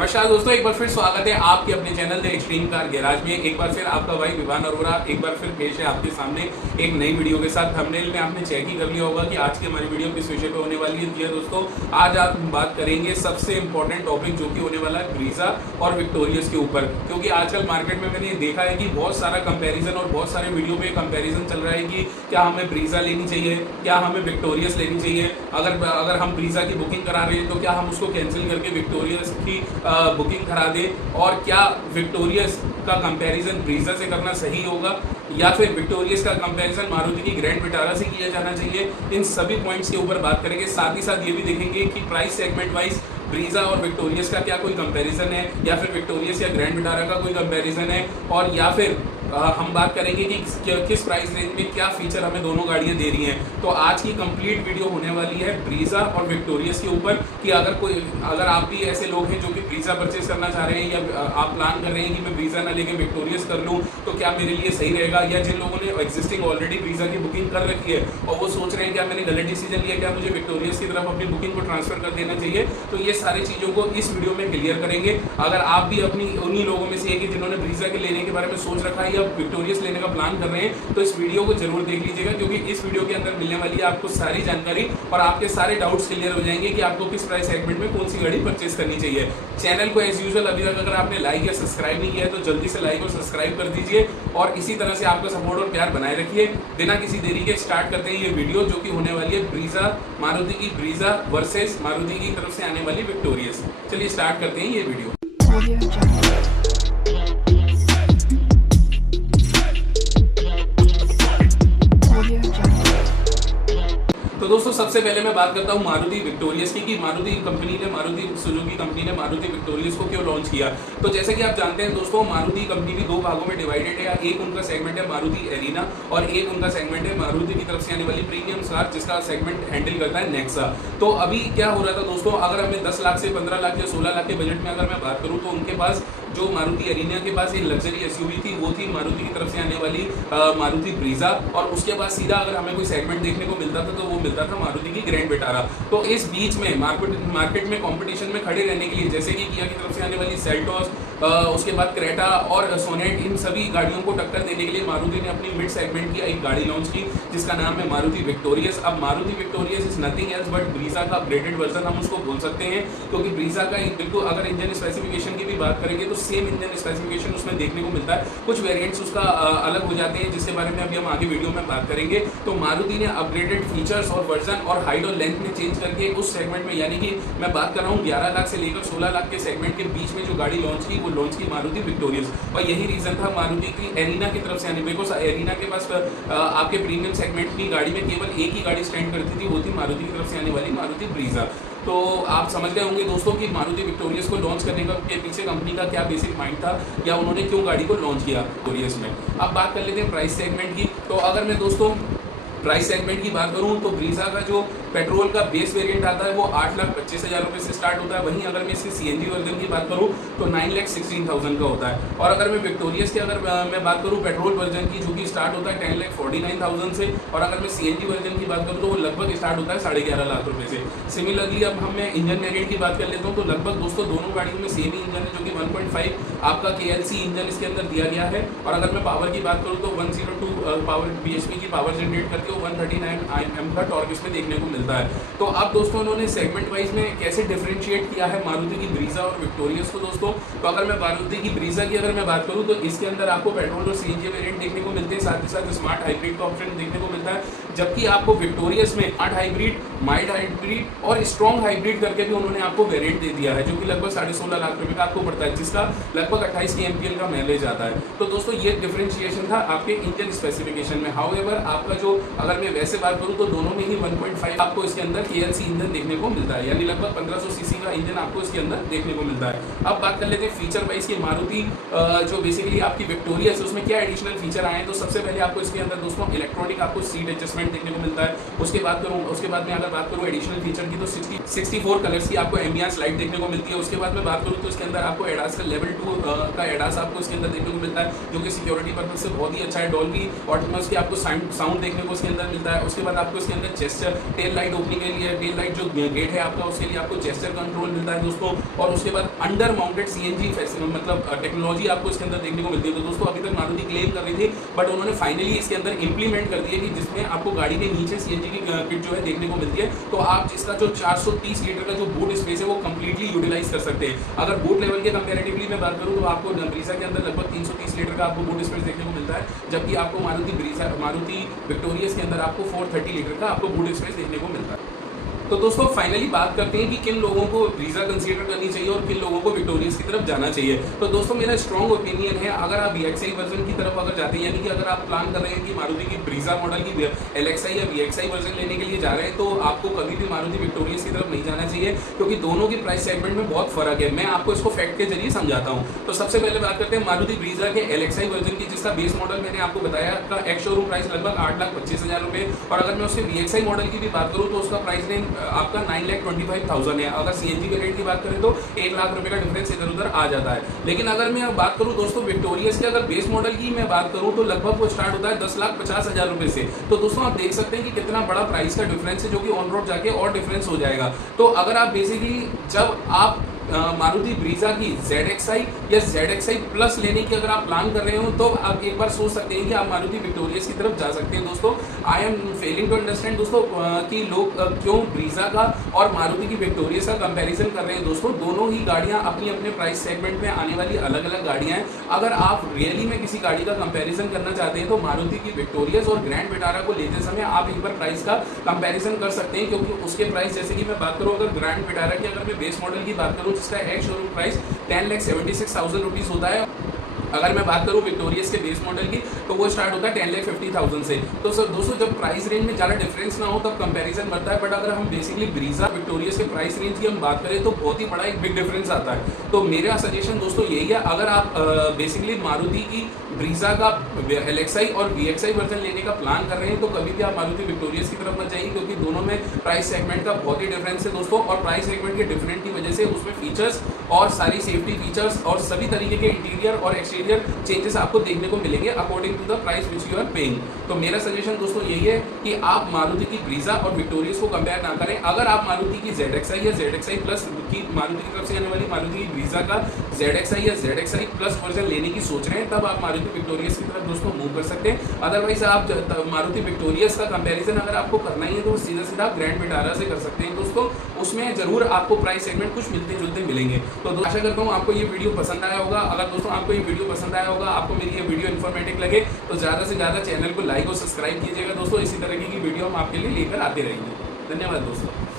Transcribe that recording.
नमस्कार दोस्तों, एक बार फिर स्वागत है आपके अपने channel the extreme car garage में। एक बार फिर आपका भाई विवान अरोरा एक बार फिर पेश है आपके सामने एक नई वीडियो के साथ। थंबनेल में आपने चेक ही कर लिया होगा कि आज की हमारी वीडियो किस विषय पे होने वाली है। जी दोस्तों, आज आप बात करेंगे सबसे इंपॉर्टेंट टॉपिक जो कि होने वाला है ब्रीजा और विक्टोरियस के ऊपर, क्योंकि आजकल मार्केट में मैंने देखा है कि बहुत सारा कंपेरिजन और बहुत सारे वीडियो में कंपेरिजन चल रहा है कि क्या हमें ब्रीजा लेनी चाहिए, क्या हमें विक्टोरियस लेनी चाहिए। अगर हम ब्रीजा की बुकिंग करा रहे हैं तो क्या हम उसको कैंसिल करके विक्टोरियस की बुकिंग करा दे, और क्या विक्टोरियस का कंपैरिजन ब्रीजा से करना सही होगा या फिर विक्टोरियस का कंपैरिजन मारुति की ग्रैंड विटारा से किया जाना चाहिए। इन सभी पॉइंट्स के ऊपर बात करेंगे। साथ ही साथ ये भी देखेंगे कि प्राइस सेगमेंट वाइज ब्रीजा और विक्टोरियस का क्या कोई कंपैरिजन है, या फिर विक्टोरियस या ग्रैंड विटारा का कोई कंपैरिजन है, और या फिर हम बात करेंगे कि किस प्राइस रेंज में क्या फीचर हमें दोनों गाड़ियां दे रही हैं। तो आज की कंप्लीट वीडियो होने वाली है ब्रीजा और विक्टोरियस के ऊपर कि अगर आप भी ऐसे लोग हैं जो कि ब्रीजा परचेज करना चाह रहे हैं, या आप प्लान कर रहे हैं कि मैं ब्रीजा ना लेके विक्टोरियस कर लूं, तो क्या मेरे लिए सही रहेगा, या जिन लोगों ने एग्जिस्टिंग ऑलरेडी ब्रीजा की बुकिंग कर रखी है और वो सोच रहे हैं क्या मैंने गलत डिसीजन लिया, क्या मुझे विक्टोरियस की तरफ अपनी बुकिंग को ट्रांसफर कर देना चाहिए। तो ये सारी चीजों को इस वीडियो में क्लियर करेंगे। अगर आप भी उन्हीं लोगों में से एक जिन्होंने ब्रीजा के लेने के बारे में सोच रखा है या विक्टोरियस लेने का प्लान कर रहे हैं, तो इस वीडियो को जरूर देख लीजिएगा, क्योंकि इस वीडियो के अंदर मिलने वाली है आपको सारी जानकारी और आपके सारे डाउट्स क्लियर हो जाएंगे कि आपको किस प्राइस सेगमेंट में कौन सी गाड़ी परचेज करनी चाहिए। चैनल को एज यूजुअल अभी तक अगर आपने लाइक या सब्सक्राइब नहीं किया है तो जल्दी से लाइक और सब्सक्राइब कर दीजिए, और इसी तरह से आपका सपोर्ट और प्यार बनाए रखिए। बिना किसी देरी के स्टार्ट करते हैं ये वीडियो, जो कि होने वाली है ब्रीजा, मारुति की ब्रीजा वर्सेस मारुति की तरफ से आने वाली विक्टोरियस। चलिए स्टार्ट करते हैं ये वीडियो। तो दोस्तों, सबसे पहले मैं बात करता हूँ मारुति विक्टोरियस की कि मारुति सुजुकी कंपनी ने मारुति विक्टोरियस को क्यों लॉन्च किया। तो जैसे कि आप जानते हैं दोस्तों, मारुति कंपनी भी दो भागों में डिवाइडेड है। एक उनका सेगमेंट है मारुति एरिना और एक उनका सेगमेंट है मारुति की तरफ से आने वाली प्रीमियम कार, जिसका सेगमेंट हैंडल करता है नेक्सा। तो अभी क्या हो रहा था दोस्तों, अगर हमें 10 लाख से 15 लाख या 16 लाख के बजट में अगर मैं बात करूँ, तो उनके पास जो मारुति एरिना के पास एक लग्जरी एसयूवी थी, वो थी मारुति की तरफ से आने वाली मारुति ब्रीजा, और उसके बाद सीधा अगर हमें कोई सेगमेंट देखने को मिलता था तो वो मिलता था मारुति की ग्रैंड विटारा। तो इस बीच में मार्केट में कंपटीशन में खड़े रहने के लिए, जैसे कि किया की तरफ से आने वाली सेल्टोस, उसके बाद क्रेटा और सोनेट, इन सभी गाड़ियों को टक्कर देने के लिए मारुति ने अपनी मिड सेगमेंट की एक गाड़ी लॉन्च की, जिसका नाम है मारुति विक्टोरियस। अब Maruti victorious is nothing else but Brezza का अपग्रेडेड वर्जन हम उसको बोल सकते हैं, क्योंकि ब्रीजा का बिल्कुल अगर इंजन स्पेसिफिकेशन की भी बात करेंगे तो सेम इंजन स्पेसिफिकेशन उसमें देखने को मिलता है। कुछ वेरिएंट्स उसका अलग हो जाते हैं, जिसके बारे में अभी हम आगे वीडियो में बात करेंगे। तो मारुति ने अपग्रेडेड फीचर्स और वर्जन और हाइट और लेंथ में चेंज करके उस सेगमेंट में, यानी कि मैं बात कर रहा हूँ 11 लाख से लेकर 16 लाख के सेगमेंट के बीच में जो गाड़ी लॉन्च की, वो लॉन्च की मारुति विक्टोरियस। और यही रीजन था मारुति की एरिना की तरफ से आने, बिकॉज एरिना के पास आपके प्रीमियम सेगमेंट की गाड़ी में केवल एक ही गाड़ी स्टैंड करती थी, वो थी मारुति की तरफ से आने वाली मारुति ब्रीजा। तो आप समझ गए होंगे दोस्तों कि मारुति विक्टोरियस को लॉन्च करने के पीछे कंपनी का क्या बेसिक माइंड था, या उन्होंने क्यों गाड़ी को लॉन्च किया विक्टोरियस में। अब बात कर लेते हैं प्राइस सेगमेंट की। तो अगर मैं दोस्तों प्राइस सेगमेंट की बात करूं तो ब्रीजा का जो पेट्रोल का बेस वेरिएंट आता है वो 8,25,000 रुपये से स्टार्ट होता है। वहीं अगर मैं इसकी सीएनजी वर्जन की बात करूं तो 9,16,000 का होता है। और अगर मैं विक्टोरियस की अगर मैं बात करूं पेट्रोल वर्जन की, जो कि स्टार्ट होता है 10,49,000 से, और अगर मैं सीएनजी वर्जन की बात करूं तो वो लगभग स्टार्ट होता है 11.5 लाख रुपये से। सिमिलरली अब मैं इंजन वेरिएंट की बात कर लेता हूँ, तो लगभग दोस्तों दोनों गाड़ियों में सेम ही इंजन है, जो कि 1.5 आपका KLC इंजन इसके अंदर दिया गया है। और अगर मैं पावर की बात करूँ तो 102 पावर bhp की पावर जनरेट करके 139 Nm का टॉर्क इसमें देखने को मिलता है। तो अब दोस्तों उन्होंने सेगमेंट वाइज में कैसे डिफरेंशिएट किया है मारुति की ब्रीजा और विक्टोरियस को दोस्तों। तो अगर मैं मारुति की ब्रीजा की अगर मैं बात करूं तो इसके अंदर आपको पेट्रोल और सीएनजी वेरिएंट देखने को मिलते हैं, साथ ही साथ स्मार्ट हाइब्रिड का ऑप्शन देखने को मिलता है। जबकि आपको विक्टोरियस में स्मार्ट हाइब्रिड, माइल्ड हाइब्रिड और स्ट्रॉन्ग हाइब्रिड करके भी उन्होंने आपको वेरिएंट दे दिया है, जो कि लगभग 16.5 लाख रुपए का आपको पड़ता है, जिसका लगभग 28 kmpl का माइलेज आता है। तो दोस्तों ये डिफरेंशिएशन था आपके इंजन स्पेसिफिकेशन में। हाउएवर आपका जो अगर मैं वैसे बात करूं तो दोनों में ही 1.5 आपको इसके अंदर KLC इंजन देखने को मिलता है, यानी लगभग 1500 सीसी का इंजन आपको इसके अंदर देखने को मिलता है। अब बात कर लेते हैं फीचर वाइज की मारुति जो बेसिकली आपकी विक्टोरियस है उसमें क्या एडिशनल फीचर आए हैं। तो सबसे पहले आपको इसके अंदर दोस्तों इलेक्ट्रॉनिक आपको सीट एडजस्टमेंट देखने को मिलता है। उसके बाद में अगर बात करूँ एडिशनल फीचर की तो 64 कलर्स की आपको एम्बियंस लाइट देखने को मिलती है। उसके बाद में बात करूँ तो इसके अंदर आपको एडास का लेवल 2 का एडास आपको इसके अंदर देखने को मिलता है, जो कि सिक्योरिटी पर्पज से बहुत ही अच्छा है। डॉल्बी ऑटमॉस की आपको साउंड देखने को इसके अंदर मिलता है। उसके बाद आपको इसके अंदर जेस्चर टेल लाइट ओपनिंग के लिए टेल लाइट जो गेट है आपका उसके लिए आपको जेस्चर कंट्रोल मिलता है दोस्तों, और उसके बाद अंडर माउंटेड सीएनजी मतलब टेक्नोलॉजी आपको इसके अंदर देखने को मिलती है। तो दोस्तों अभी तक मारुति क्लेम कर रही थी, बट उन्होंने फाइनली इसके अंदर इंप्लीमेंट कर दिया कि जिसमें आपको गाड़ी के नीचे सीएनजी की किट जो है देखने को मिलती है। तो आप जिसका जो 430 लीटर का जो बूट स्पेस है वो कंप्लीटली यूटिलाइज कर सकते हैं। अगर बूट लेवल के कंपैरेटिवली मैं बात करूं तो आपको ब्रीजा के अंदर लगभग 330 लीटर का आपको बूट स्पेस देखने को मिलता है, जबकि आपको मारुति विक्टोरियस के अंदर आपको 430 लीटर का आपको बूट स्पेस देखने को मिलता है। तो दोस्तों फाइनली बात करते हैं कि किन लोगों को ब्रीजा कंसीडर करनी चाहिए और किन लोगों को विक्टोरियस की तरफ जाना चाहिए। तो दोस्तों मेरा स्ट्रॉन्ग ओपिनियन है, अगर आप VXI वर्जन की तरफ अगर जाते हैं, यानी कि अगर आप प्लान कर रहे हैं कि मारुति की ब्रीजा मॉडल की LXI या VXI वर्जन लेने के लिए जा रहे हैं, तो आपको कभी भी मारुति विक्टोरियस की तरफ नहीं जाना चाहिए, क्योंकि दोनों की प्राइस सेगमेंट में बहुत फर्क है। मैं आपको इसको फैक्ट के जरिए समझाता हूँ। तो सबसे पहले बात करते हैं मारुति ब्रीजा के LXI वर्जन की, जिसका बेस मॉडल मैंने आपको बताया का एक्स शोरूम प्राइस लगभग 8,25,000 रुपये, और अगर मैं उसके VXI मॉडल की भी बात करूँ तो उसका प्राइस रेंज आपका 9,25,000 है। अगर CNG वेरिएंट की बात करें तो 1 लाख रुपए का डिफरेंस इधर उधर आ जाता है। लेकिन अगर मैं बात करूं दोस्तों विक्टोरियस के अगर बेस मॉडल की मैं बात करूं तो लगभग वो स्टार्ट होता है 10,50,000 रुपए से। तो दोस्तों आप देख सकते हैं कि कितना बड़ा प्राइस का डिफरेंस है, जो कि ऑन रोड जाके और डिफरेंस हो जाएगा। तो अगर आप बेसिकली जब आप मारुति ब्रीजा की ZXI या ZXI प्लस लेने की अगर आप प्लान कर रहे हो, तो आप एक बार सोच सकते हैं कि आप मारुति विक्टोरियस की तरफ जा सकते हैं। दोस्तों I am failing to understand दोस्तों कि लोग क्यों ब्रीजा का और मारुति की विक्टोरियस का कंपैरिजन कर रहे हैं। दोस्तों दोनों ही गाड़ियां अपनी अपने प्राइस सेगमेंट में आने वाली अलग अलग गाड़ियां हैं। अगर आप रियली में किसी गाड़ी का कंपैरिजन करना चाहते हैं तो मारुति की विक्टोरियस और ग्रैंड विटारा को लेते समय आप एक बार प्राइस का कंपैरिजन कर सकते हैं, क्योंकि उसके प्राइस जैसे कि मैं बात करूँ अगर ग्रैंड विटारा की अगर मैं बेस मॉडल की बात करूँ जिसका एक्स शोरूम प्राइस 10,76,000 रुपीज होता है, अगर मैं बात करूं विक्टोरियस के बेस मॉडल की तो वो स्टार्ट होता है 10,50,000 से। तो सर दोस्तों जब प्राइस रेंज में ज़्यादा डिफरेंस ना हो तब कंपैरिजन बनता है, बट अगर हम बेसिकली ब्रीजा विक्टोरियस के प्राइस रेंज की हम बात करें तो बहुत ही बड़ा एक बिग डिफरेंस आता है। तो मेरा सजेशन दोस्तों यही है, अगर आप बेसिकली मारुति की ब्रीजा का LXI और VXI वर्जन लेने का प्लान कर रहे हैं तो कभी भी आप मारुति विक्टोरियस की तरफ मत जाइए, क्योंकि दोनों में प्राइस सेगमेंट का बहुत ही डिफरेंस है दोस्तों, और प्राइस सेगमेंट के डिफरेंट की वजह से उसमें फीचर्स और सारी सेफ्टी फीचर्स और सभी तरीके के इंटीरियर और एक्सटीरियर चेंजेस आपको देखने को मिलेंगे according to the price which you are paying. तो मेरा सजेशन दोस्तों यही है कि आप मारुति की ब्रीजा और विक्टोरियस को कंपेयर ना करें। अगर आप मारुति की ZXI या ZXI प्लस की मारुति की तरफ से आने वाली मारुति की ब्रीजा का ZXI या ZXI प्लस वर्जन लेने की सोच रहे हैं, तब आप मारुति विक्टोरियस की तरफ दोस्तों मूव कर सकते हैं। अदरवाइज आप मारुति विक्टोरियस का कंपैरिजन अगर आपको करना ही है तो सीधा सीधा आप ग्रैंड विटारा से कर सकते हैं दोस्तों, उसमें जरूर आपको प्राइस सेगमेंट कुछ मिलते जुलते मिलेंगे। तो आशा करता हूँ आपको ये वीडियो पसंद आया होगा। अगर दोस्तों आपको ये वीडियो पसंद आया होगा, आपको मेरी ये वीडियो इन्फॉर्मेटिव लगे तो ज़्यादा से ज़्यादा चैनल को लाइक और सब्सक्राइब कीजिएगा दोस्तों। इसी तरह की वीडियो हम आपके लिए लेकर आते रहेंगे। धन्यवाद दोस्तों।